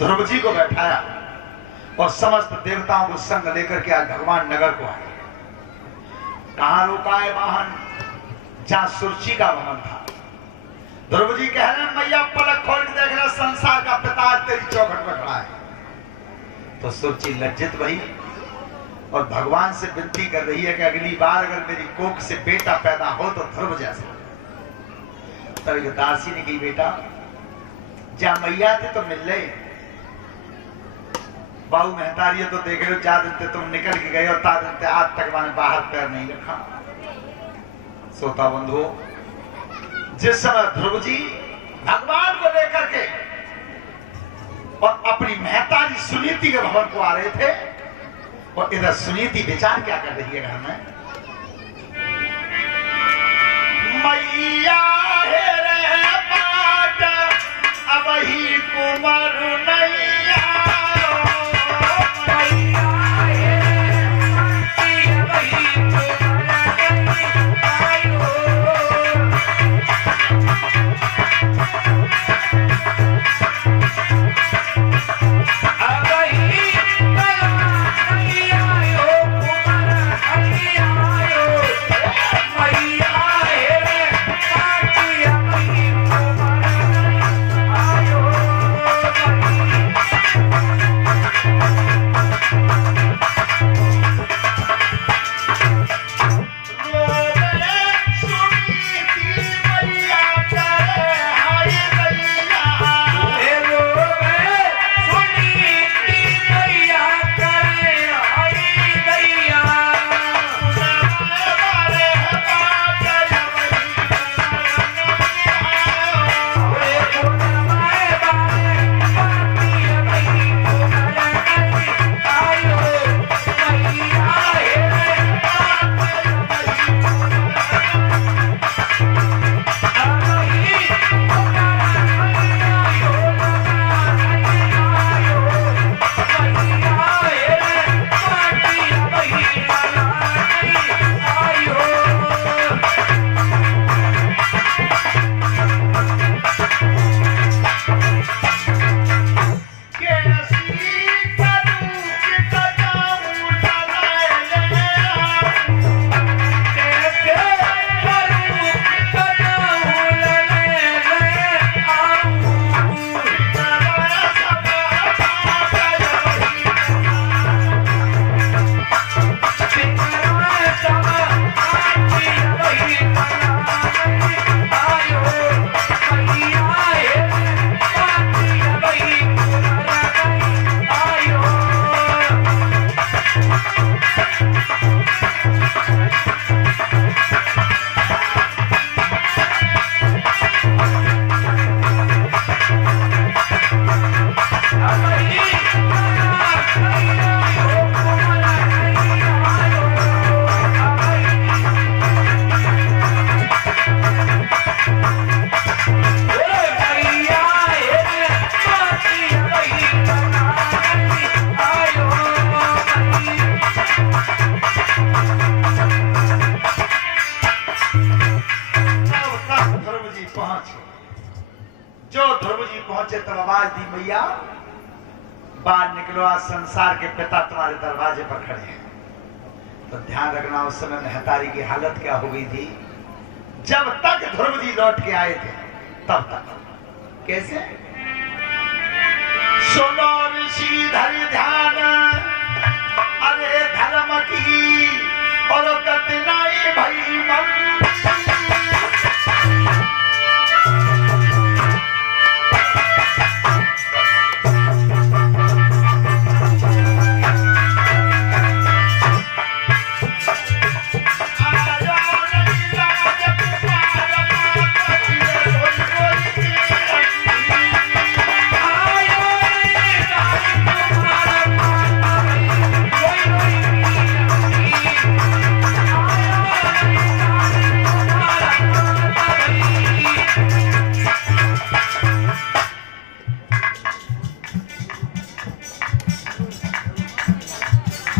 ध्रुव जी को बैठाया और समस्त देवताओं को संग लेकर के आज भगवान नगर को आए। कहां रोका है वाहन? जहां सुरुचि का भवन था। ध्रुव जी कह रहे हैं मैया पलक खोल के देख रहा संसार का पिता तेरी चौखट पर खड़ा है। तो सुरुचि लज्जित भई और भगवान से विनती कर रही है कि अगली बार अगर मेरी कोख से बेटा पैदा हो तो ध्रुव जैसा। तभी दासी ने कही बेटा जहां मैया थे तो मिल रहे, बाबू महतारी तो देख रहे हो, जा दिन तुम निकल के गए और ता दिन आज तक मैंने बाहर पैर नहीं रखा। श्रोता बंधुओं, जिस समय ध्रुव जी भगवान को लेकर के और अपनी महतारी सुनीति के भवन को आ रहे थे और इधर सुनीति विचार क्या कर रही है घर में? मैया है रे बाट अब ही कुमार नैया, तब आवाज दी मैया बाहर निकलो, आज संसार के पिता तुम्हारे दरवाजे पर खड़े हैं। तो ध्यान रखना उस समय महतारी की हालत क्या हो गई थी। जब तक ध्रुव जी लौट के आए थे तब तक कैसे? सुनो ऋषि धरि ध्यान अरे धर्म की और कतनाई भई मन,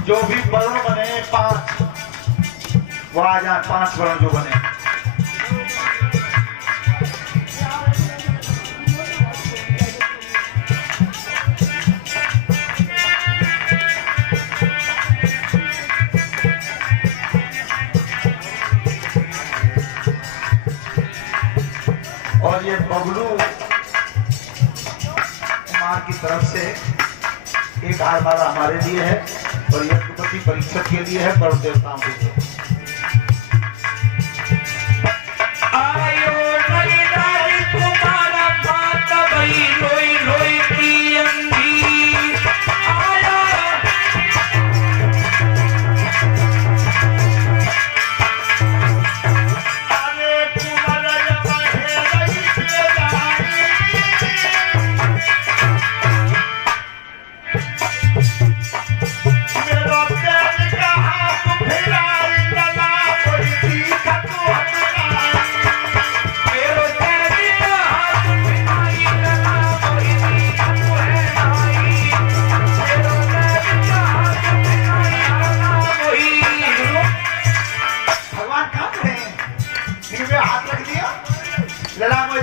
जो भी वर्ण बने 5 वो आ जाए, 5 वर्ण जो बने। बबलू कुमार की तरफ से एक हार माला हमारे लिए है और यज्ञपति परीक्षक के लिए है, बड़ देवताओं के लिए।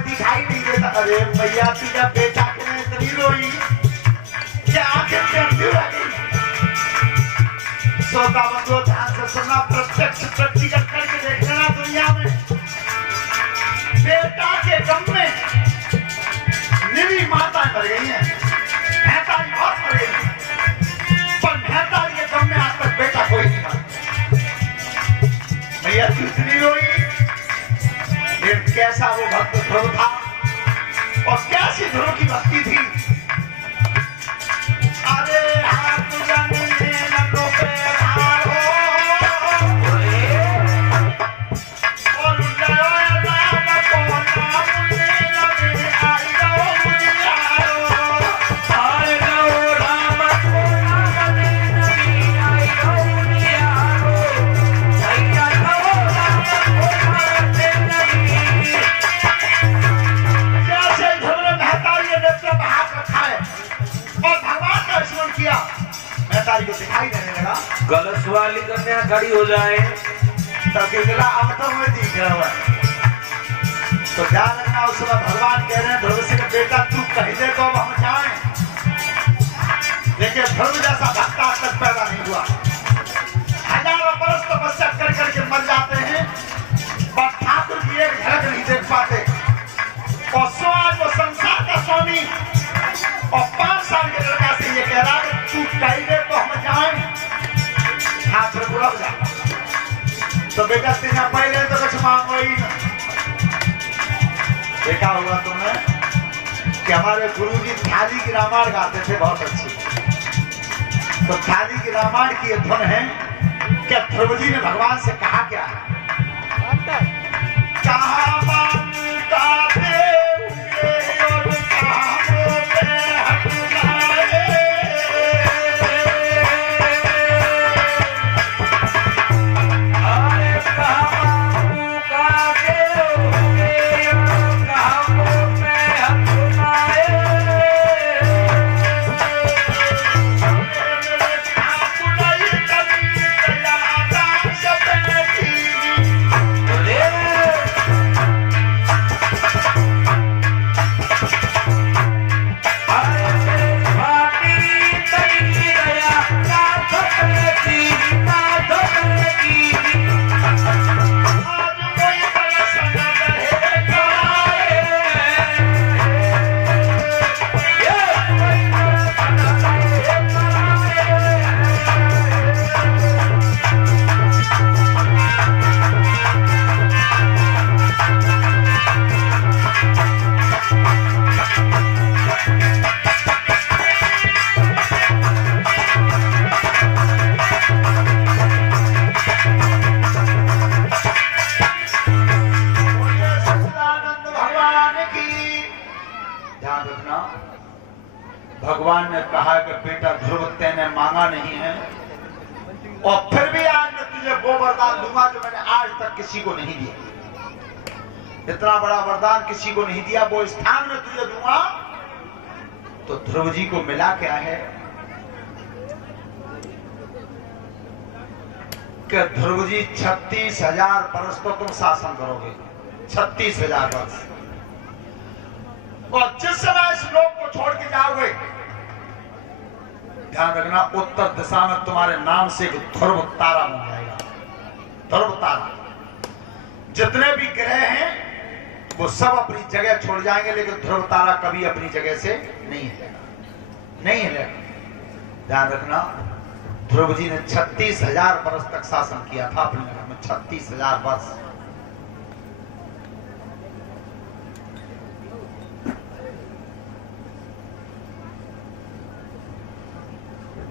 दिखाई नहीं देता। अरे मैया तुझा बेटा के इतनी रोई क्या आंखें चढ़ती लगी। सोता बंदो ध्यान से सुनना, प्रत्यक्ष प्रैक्टिकल करके देख लेना। दुनिया में बेटा के गम में निरी माताएं मर गई हैं, भैंतारी बहुत मर गई हैं, पर भैंतारी के गम में आज तक बेटा कोई नहीं मरा। मैया तू इतनी रोई। कैसा वो भक्त ध्रुव था और कैसी ध्रुव की भक्ति थी। अरे हाथ जमीन पे हारो और नाम को नाम में आई रो मुनियारो। आए रो राम को नाम में आई रो मुनियारो। भैया रो राम को नाम में को दिखाई देने लगा। कलश वाली कन्या खड़ी हो जाए तब गिला अब तो मैं दिख रहा हुआ। तो ध्यान रखना, उस समय भगवान कह रहे हैं ध्रुव से बेटा तू कहीं दे तो हम जाए। लेकिन ध्रुव जैसा भक्त आज तक पैदा नहीं हुआ। हजारों बरस तपस्या कर करके मर जाते हैं पर ठाकुर की एक झलक नहीं देख पाते। और सो आज वो संसार का स्वामी और 5 साल के लड़का से ये कह रहा है तू कहीं दे तो हम जाए। हाथ पर बुरा हो जाता। तो बेटा तेरा पहले तो कुछ मांगो ही ना। देखा होगा तुमने कि हमारे गुरु जी थाली की रामायण गाते थे बहुत अच्छी। तो थाली की रामायण की ये धुन है कि ध्रुव जी ने भगवान से कहा क्या है। कहा मांगता भगवान ने कहा कि बेटा ध्रुव तेने मांगा नहीं है और फिर भी आज मैं तुझे वो वरदान दूंगा जो मैंने आज तक किसी को नहीं दिया। इतना बड़ा वरदान किसी को नहीं दिया, वो स्थान में तुझे दूंगा। तो ध्रुव जी को मिला क्या है कि ध्रुव जी 36,000 वर्ष तो तुम शासन करोगे। 36,000 वर्ष। और जिस समय इस लोक को छोड़ के जाओगे, ध्यान रखना उत्तर दिशा में तुम्हारे नाम से एक ध्रुव तारा बन जाएगा। ध्रुव तारा। जितने भी ग्रह हैं वो सब अपनी जगह छोड़ जाएंगे, लेकिन ध्रुव तारा कभी अपनी जगह से नहीं हिलेगा, नहीं हिलेगा। ध्यान रखना, ध्रुव जी ने 36,000 वर्ष तक शासन किया था अपने नगर में, 36,000 वर्ष।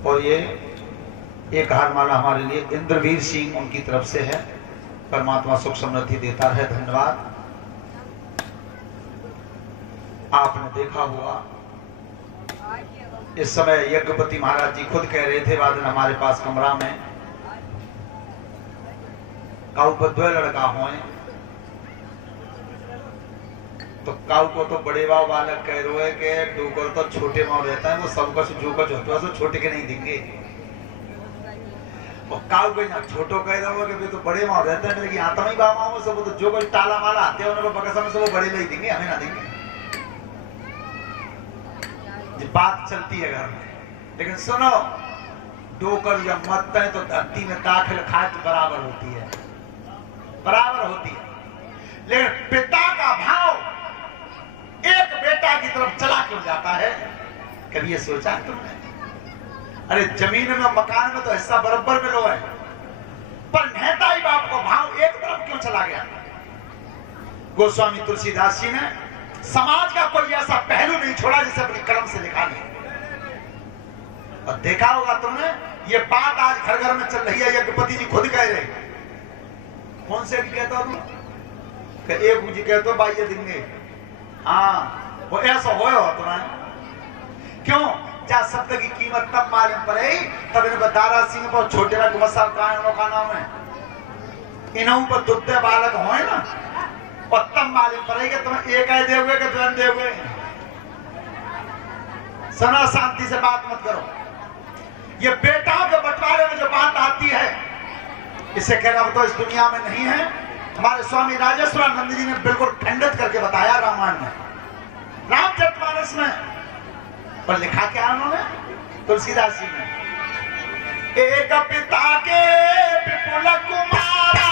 और ये एक हारमाला हमारे लिए इंद्रवीर सिंह उनकी तरफ से है। परमात्मा सुख समृद्धि देता है, धन्यवाद। आपने देखा हुआ इस समय यज्ञपति महाराज जी खुद कह रहे थे वादन हमारे पास कमरा में, काऊ को 2 लड़का हो तो काऊ को तो बड़े बाव बालक कह रहे है कि डूकर तो छोटे माँ रहता है, वो सब कुछ जो कुछ होता है तो छोटे के नहीं देंगे। और काऊ को ना छोटो कह रहे हो कि तो बड़े माँ रहता है, मेरे की आता ही बाबा हो सब, तो जो कुछ टाला माला आते हैं उन्हें बकसा में से वो बड़े नहीं देंगे, हमें ना देंगे। बात चलती है घर में, लेकिन सुनो, डोकर जब मरते हैं तो धरती में दाखिल खाच बराबर होती है, बराबर होती है। लेकिन पिता का भाव एक बेटा की तरफ चला क्यों जाता है, कभी ये सोचा तुमने? अरे जमीन में मकान में तो हिस्सा बराबर में लो है, पर नेता ही बाप को भाव एक तरफ क्यों चला गया? गोस्वामी तुलसीदास जी ने समाज का कोई ऐसा पहलू नहीं छोड़ा जिसे अपनी कलम से लिखा नहीं। और देखा होगा तुमने, ये बात आज घर घर में चल रही है, यज्ञपति जी खुद कह रहे। कौन से कहता तुम? एक मुझे कहते भाई ये देंगे, हाँ वो ऐसा हो तुम्हें क्यों? क्या शब्द की कीमत तब मालूम पड़े तब इन्हें दारा सिंह पर छोटे ना गुमसा का नाम है, इन्हों पर दुद्दे बालक हो ना, और तब मालूम पड़ेगा तुम्हें एक है देवगे कि तुम देवगे। सुनो, शांति से बात मत करो। ये बेटाओं के बंटवारे में जो बात आती है, इसे कह रहा तो इस दुनिया में नहीं है। हमारे स्वामी राजेश्वरानंद जी ने बिल्कुल खंडित करके बताया रामायण में, रामचरितमानस में, पर लिखा क्या उन्होंने? तुलसीदास जी ने, एक पिता के विपुल कुमारा,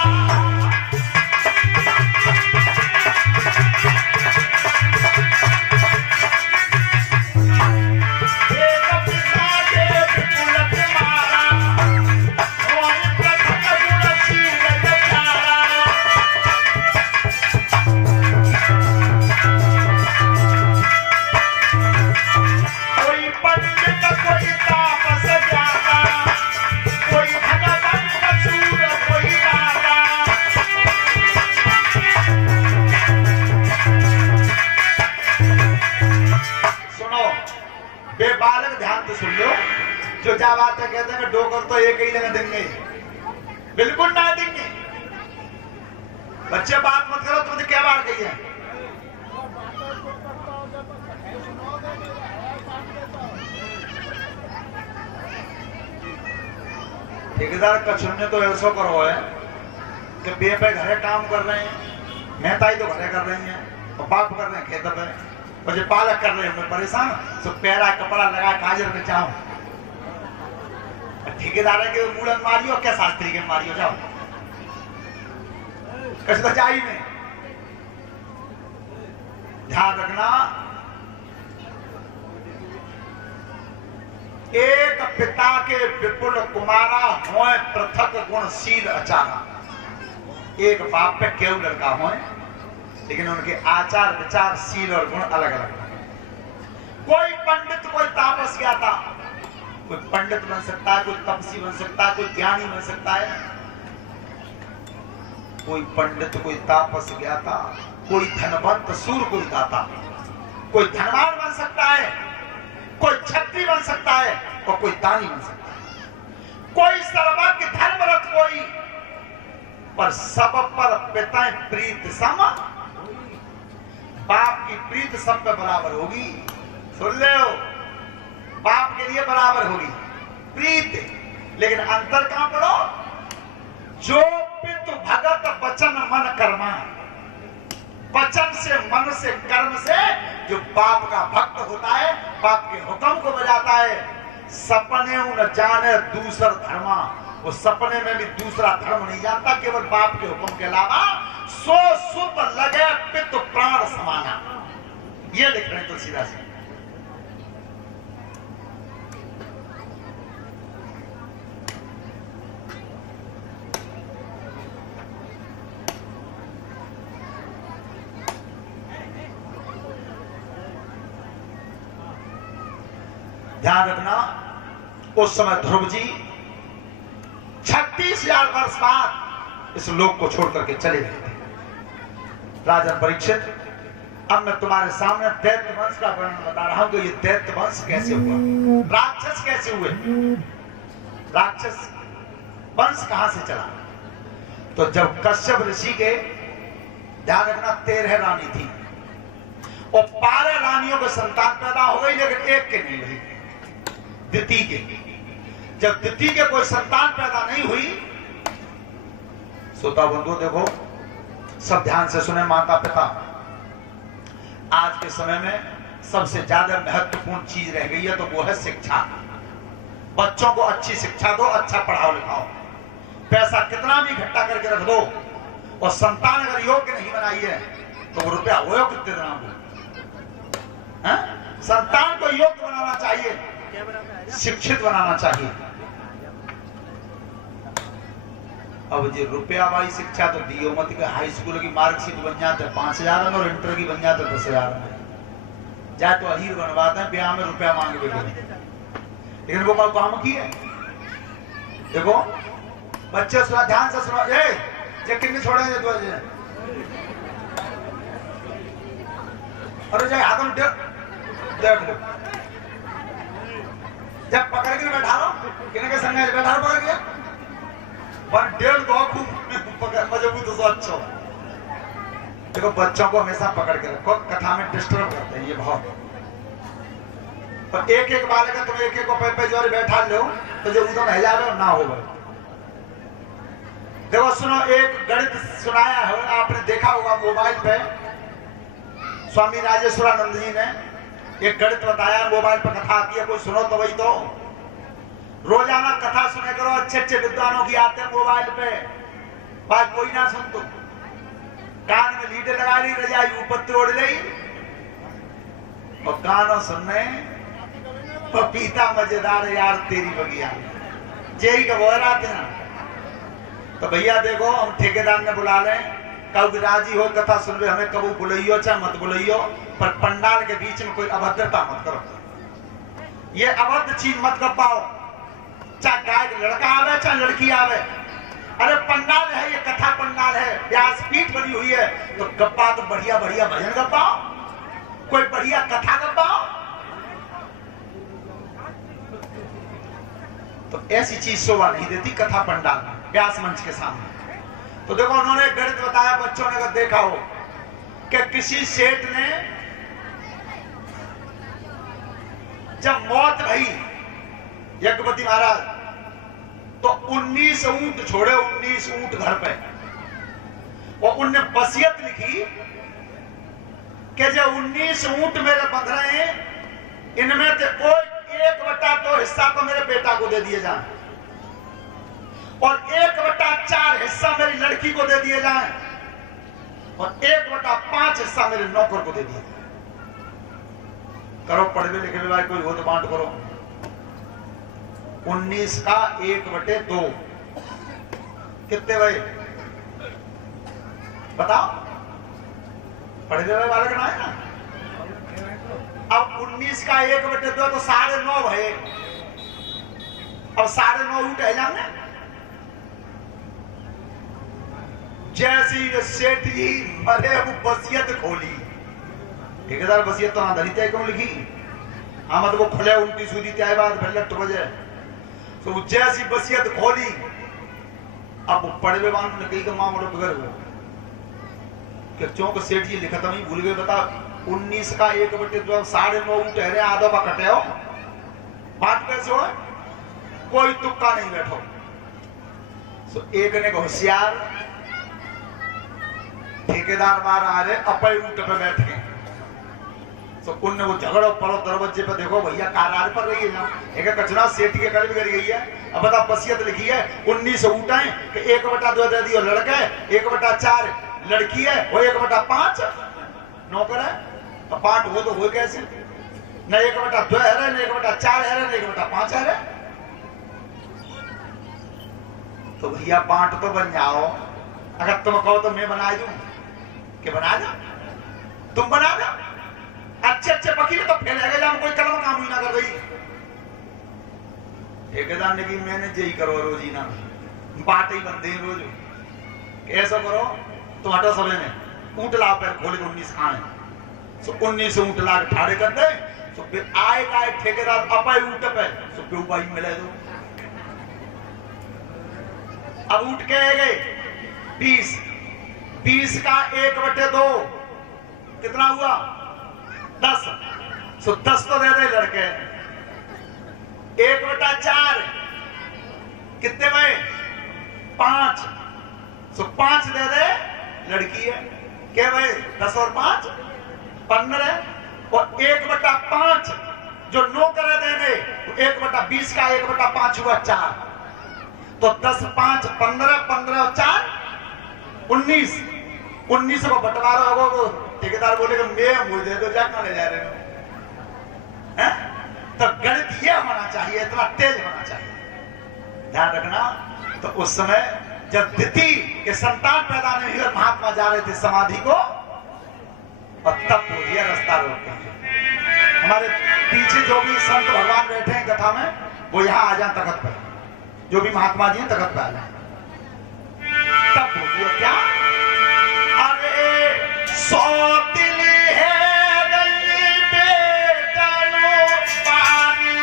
सुन लो, जो जा बात है कहते हैं डोकर तो एक ही लगा देंगे, बिल्कुल ना देंगे। बच्चे बात मत करो, तुमने क्या बात कही है? ठेकेदार कछुन्ने तो ऐसा करो है कि बेपे घरे काम कर रहे हैं, मेहताई तो घरे कर रही है, और बाप कर रहे हैं खेत पे, और जो पालक कर रहे हैं मैं परेशान, तो पैरा कपड़ा लगा काजर में जाओ, ठेकेदार के मूड़न मारियो क्या शास्त्री के मारियो, जाओ कैसे तो जा ही नहीं। ध्यान रखना, एक पिता के विपुल कुमारा होए पृथक गुणशील अचारा। एक बाप पे केवल लड़का होए, लेकिन उनके आचार विचार शील और गुण अलग अलग। कोई पंडित कोई तापस क्या था, कोई पंडित बन सकता है, कोई तपसी बन सकता है, कोई ज्ञानी बन सकता है। कोई पंडित कोई तापस गया था, कोई धनवंत सूर कोई दाता, कोई धनवान बन सकता है, कोई छत्री बन सकता है, और कोई दानी बन सकता है। कोई सर्वज्ञ धर्मरत कोई, पर सब पर पिता प्रीत सम, बाप की प्रीत सब पे बराबर होगी। सुन ले, बाप के लिए बराबर होगी प्रीत, लेकिन अंतर कहां पड़ो? जो पितु भगत वचन मन कर्मा, वचन से मन से कर्म से जो बाप का भक्त होता है, बाप के हुक्म को बजाता है, सपने न जाने दूसर धर्मा, वो सपने में भी दूसरा धर्म नहीं जानता, केवल बाप के हुक्म के अलावा। सो सुत लगे पित प्राण समाना, ये लिख रहे हैं तुलसीदास जी। ध्यान रखना, उस समय ध्रुव जी 36,000 वर्ष बाद इस लोक को छोड़ करके चले गए थे। राजन परीक्षित, अब मैं तुम्हारे सामने दैत्य वंश का वर्णन बता रहा हूं कि ये दैत्य वंश कैसे हुआ, राक्षस कैसे हुए, राक्षस वंश कहां से चला। तो जब कश्यप ऋषि के, ध्यान रखना, 13 रानी थी और 12 रानियों के संतान पैदा हो गई, लेकिन एक के नहीं हुई, दिति के। जब दिति के कोई संतान पैदा नहीं हुई, श्रोता बंधु देखो, सब ध्यान से सुने माता पिता, आज के समय में सबसे ज्यादा महत्वपूर्ण चीज रह गई है तो वो है शिक्षा। बच्चों को अच्छी शिक्षा दो, अच्छा पढ़ाओ लिखाओ, पैसा कितना भी इकट्ठा करके रख दो, और संतान अगर योग्य नहीं बनाई है तो वो रुपया हो कितने दिनों को। संतान को योग्य बनाना चाहिए, शिक्षित बनाना चाहिए। अब जी रुपया वाली शिक्षा तो दी मत के, हाई स्कूल की मार्कशीट बन जाते 5,000 में और इंटर की बन जाते 10,000 में। जाए तो अहीर बनवाते हैं, ब्याह में रुपया मांग बैठे, लेकिन वो काम की है। देखो बच्चे सुना, ध्यान से सुनो, ये कितने छोड़ेंगे तो अरे जाए हाथों में देख लो, जब पकड़ के बैठा लो, किन्हीं के संग बैठा लो, पकड़ के 1.5 2 खूब मजबूत हो, अच्छा। देखो बच्चों को हमेशा पकड़ के रखो, कथा में डिस्टर्ब करते हैं ये बहुत। तो एक एक बालक तुम एक एक को पे जोर बैठा लो तो जो उधर रह जावे ना होगा। देखो सुनो, एक गणित सुनाया है, आपने देखा होगा मोबाइल पे, स्वामी राजेश्वरानंद जी ने एक गणित बताया, मोबाइल पर कथा आती है, कोई सुनो तो वही तो। रोजाना कथा सुने करो, अच्छे अच्छे विद्वानों की आते हैं मोबाइल पे, बात कोई ना सुन तुम। कान में लीडे लगा ली, रजाई ऊपर तोड़ ली और गानों सुनने पपीता मजेदार यार तेरी बगिया, जेही का बोल आते हैं। तो भैया देखो, हम ठेकेदार ने बुला लें, कब राजी हो कथा सुन रहे, हमें कबू बुलाइयो चाहे मत बुलाइयो, पर पंडाल के बीच में कोई अभद्रता मत करो, ये अभद्र चीज मत कर पाओ, चाहे गायक लड़का आवे चाहे लड़की आवे। अरे पंडाल है, ये कथा पंडाल है, व्यासपीठ बनी हुई है, तो गप्पा तो बढ़िया बढ़िया भजन गप्पाओ, कोई बढ़िया कथा गप्पाओ। तो ऐसी चीज शोभा नहीं देती कथा पंडाल व्यास मंच के सामने। तो देखो उन्होंने गणित बताया, बच्चों ने अगर देखा हो कि किसी सेठ ने जब मौत भई यज्ञपति महाराज, तो 19 ऊंट छोड़े, 19 ऊंट घर पे, और उनने वसीयत लिखी कि जो 19 ऊंट मेरे बंध रहे हैं, इनमें से कोई 1/2 हिस्सा तो मेरे बेटा को दे दिए जाए और 1/4 हिस्सा मेरी लड़की को दे दिए जाए और 1/5 हिस्सा मेरे नौकर को दे दिए जाए। करो पढ़वे लिखे भाई, कोई हो तो बांट करो। 19 का 1/2 कितने भाई बताओ, पढ़े हुए वाले का ना है ना। अब 19 का 1/2 तो 9.5 भये, अब 9.5 ऊंट है जाने। जैसी सेठ जी मरे, वो वसीयत खोली, ठेकेदार वसीयत तो ना धरी तय क्यों लिखी, हाँ मतलब वो खुले उल्टी सूदी त्याय बाद भल्लट बजे, तो जैसी वसीयत खोली, अब वो पड़वे वालों ने कही कि मां बोलो बिगड़ गए कि चौंक सेठ जी लिखा था नहीं भूल गए। बता 19 का 1/2 9.5 ऊंट है, आधो का कटे हो, बात कैसे हो, कोई तुक्का नहीं बैठो। तो एक ने होशियार ठेकेदार मार आ रहे, अपने ऊंट पे बैठ गए, तो उनने वो झगड़ो पड़ो दरवाजे पे, देखो भैया कार पर रही है ना, एक कचरा सेठ के कर बिगड़ गई है, अब बता वसीयत लिखी है 19 ऊँट हैं कि 1/2 दे दियो लड़के, 1/4 लड़की है, वो 1/5 नौकर है। अब बांट हो तो हो कैसे? न 1/2 है रे, न 1/4 है रे, न 1/5 है रे। तो भैया बांट तो बन जाओ। अगर तुम कहो तो मैं बना दूं कि बना दो, तुम बना दो। अच्छे अच्छे वकील तो फैलेगा जब कोई कलम काम ही ना कर रही। ठेकेदार ने की मैंने यही करो रोजी ना बात ही बनते हैं रोज। ऐसा करो तुम हटो सभी में ऊँट लाओ, पैर खोले 19 खाने, तो 19 ऊँट ला के ठाड़े कर दे, तो फिर आए का ठेकेदार अपाई ऊँट पे तो पे उपाई मिले दो। अब ऊँट के गए 20 का 1/2 कितना हुआ? 10। सो 10 तो दे दे लड़के। 1/4 कितने में? 5। सो 5 दे दे लड़की है। क्या भाई 10 और 5 15, और 1/5 जो नौकर देंगे तो 1/20 का 1/5 हुआ 4। तो 10 5 15, 15 और 4 19। 19 को बंटवारा होगा तो ठेकेदार बोलेगा मैं मुझे दे दो, जाकर ले जा रहे हो। तो गणित ये होना चाहिए, इतना तेज होना चाहिए। ध्यान रखना। तो उस समय जब दिति के संतान पैदा नहीं हुई और महात्मा जा रहे थे समाधि को, और तब बोलिए रास्ता रोकते हैं। हमारे पीछे जो भी संत भगवान बैठे हैं कथा में, वो यहाँ आ जाए तखत पर। जो भी महात्मा जी हैं तखत पर आ जाए। तब बोलिए क्या? अरे 100 दिल है गली बेटनो पारी,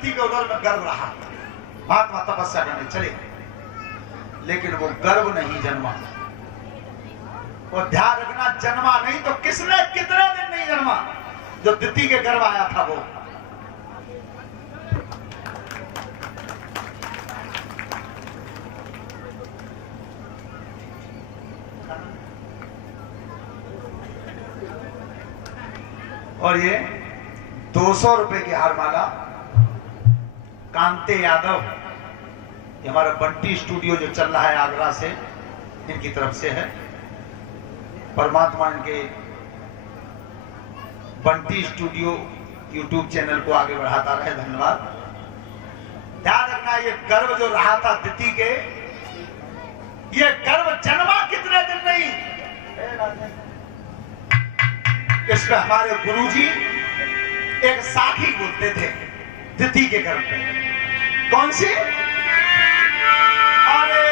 30 के उदर में गर्भ रहा, महात्मा तपस्या करने चले, लेकिन वो गर्भ नहीं जन्मा। और ध्यान रखना, जन्मा नहीं तो किसने कितने दिन नहीं जन्मा, जो दिति के गर्भ आया था वो। और ये 200 रुपए की हार माला कांते यादव, ये हमारा बंटी स्टूडियो जो चल रहा है आगरा से, इनकी तरफ से है। परमात्मा इनके बंटी स्टूडियो YouTube चैनल को आगे बढ़ाता रहे। धन्यवाद। ध्यान रखना, ये गर्व जो रहा था दिति के, ये गर्व जन्मा कितने दिन नहीं। इसमें हमारे गुरुजी एक साखी बोलते थे दिति के गर्व पे। कौन सी? अरे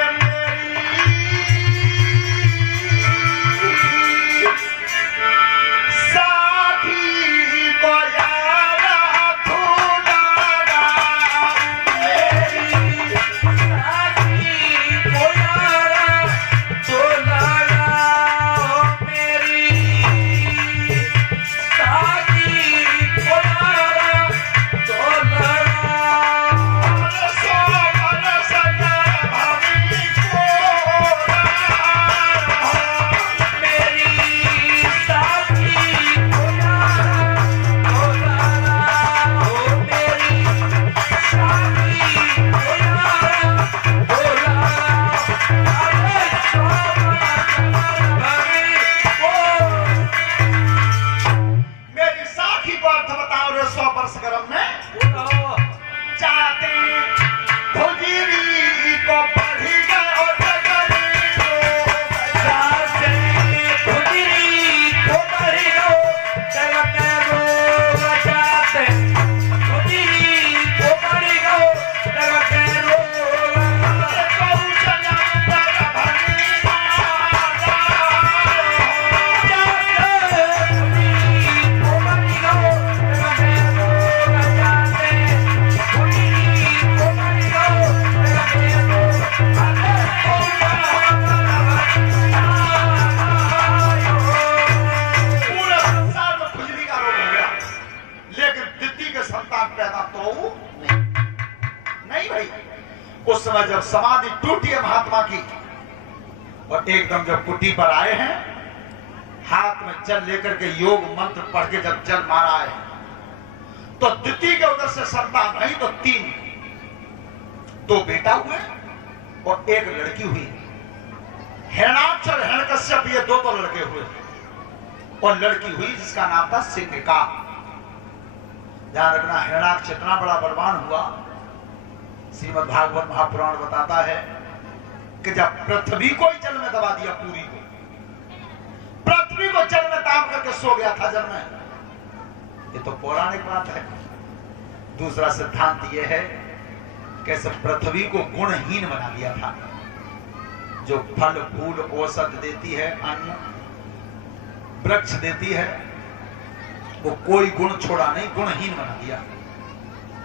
उस समय जब समाधि टूटी है महात्मा की और एकदम जब कुटी पर आए हैं, हाथ में जल लेकर के योग मंत्र पढ़ के जब जल मारा है, तो दिति के उधर से संतान नहीं तो 2 बेटा हुए और 1 लड़की हुई। हिरणाक्ष और हिरण्यकश्यप ये 2 तो लड़के हुए और लड़की हुई जिसका नाम था सिंहिका। ध्यान रखना, हिरणाक्ष इतना बड़ा बलवान हुआ, श्रीमद् भागवत महापुराण बताता है कि जब पृथ्वी को ही जल में दबा दिया, पूरी को, पृथ्वी को जल में दाब करके सो गया था जल में। ये तो पौराणिक बात है। दूसरा सिद्धांत यह है कैसे पृथ्वी को गुणहीन बना दिया था। जो फल फूल औषध देती है, अन्न वृक्ष देती है, वो कोई गुण छोड़ा नहीं, गुणहीन बना दिया,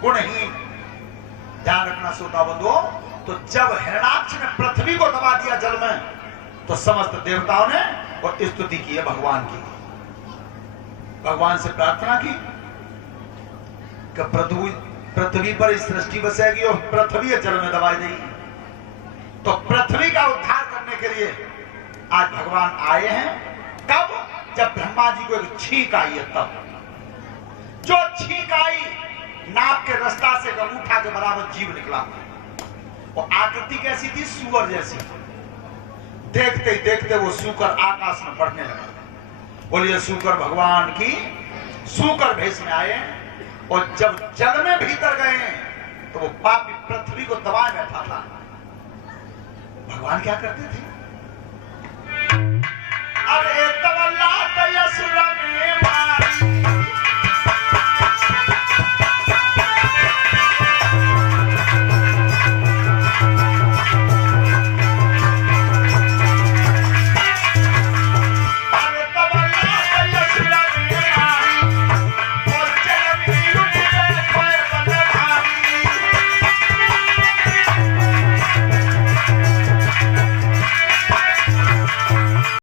गुणहीन। ध्यान रखना श्रोता बंधुओं, तो जब हिरणाक्ष ने पृथ्वी को दबा दिया जल में, तो समस्त देवताओं ने और स्तुति की है भगवान की, भगवान से प्रार्थना की कि पृथ्वी पर इस सृष्टि बसेगी और पृथ्वी जल में दबाई देगी। तो पृथ्वी का उद्धार करने के लिए आज भगवान आए हैं। कब? जब ब्रह्मा जी को एक छींक आई है, तब जो छींक आई, नाक के रास्ता से अंगूठा के बराबर जीव निकला। और आकृति कैसी थी? सूअर जैसी। देखते ही देखते वो सूकर आकाश में बढ़ने लगा। बोलिए सूकर भगवान की। सूकर भेष में आए और जब जल में भीतर गए तो वो पापी पृथ्वी को दबाए बैठा था। भगवान क्या करते थे?